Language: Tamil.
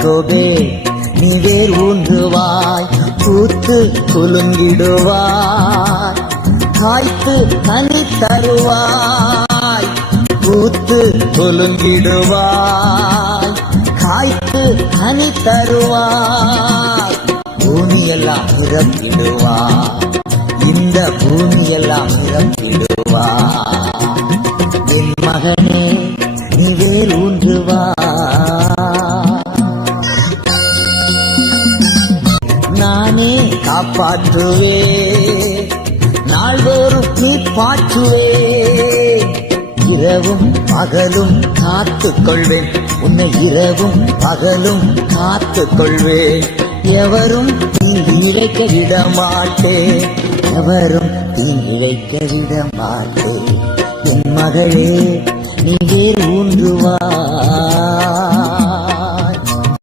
யாக்கோபே நீ வேர் ஊன்றுவாய், பூத்து குலுங்கிடுவாய், காய்த்து கனி தருவாய், பூத்து குலுங்கிடுவாய், காய்த்து கனி தருவாய். பூமியெல்லாம் நிரப்பிடுவாய், இந்த பூமியெல்லாம் நிரப்பிடுவாய். என் மகனே நீ வேர் ஊன்றுவாய், நானே காப்பாற்றுவே, நாள்தோறும் நீ பாற்றுவே, இரவும் பகலும் காத்துக் கொள்வேன், உன்னை இரவும் பகலும் காத்துக் கொள்வேன். எவரும் தீங்கு இழைக்க விட மாட்டேன், எவரும் தீங்கு இழைக்க விட மாட்டேன். என் மகளே நீ வேர் ஊன்றுவாய்.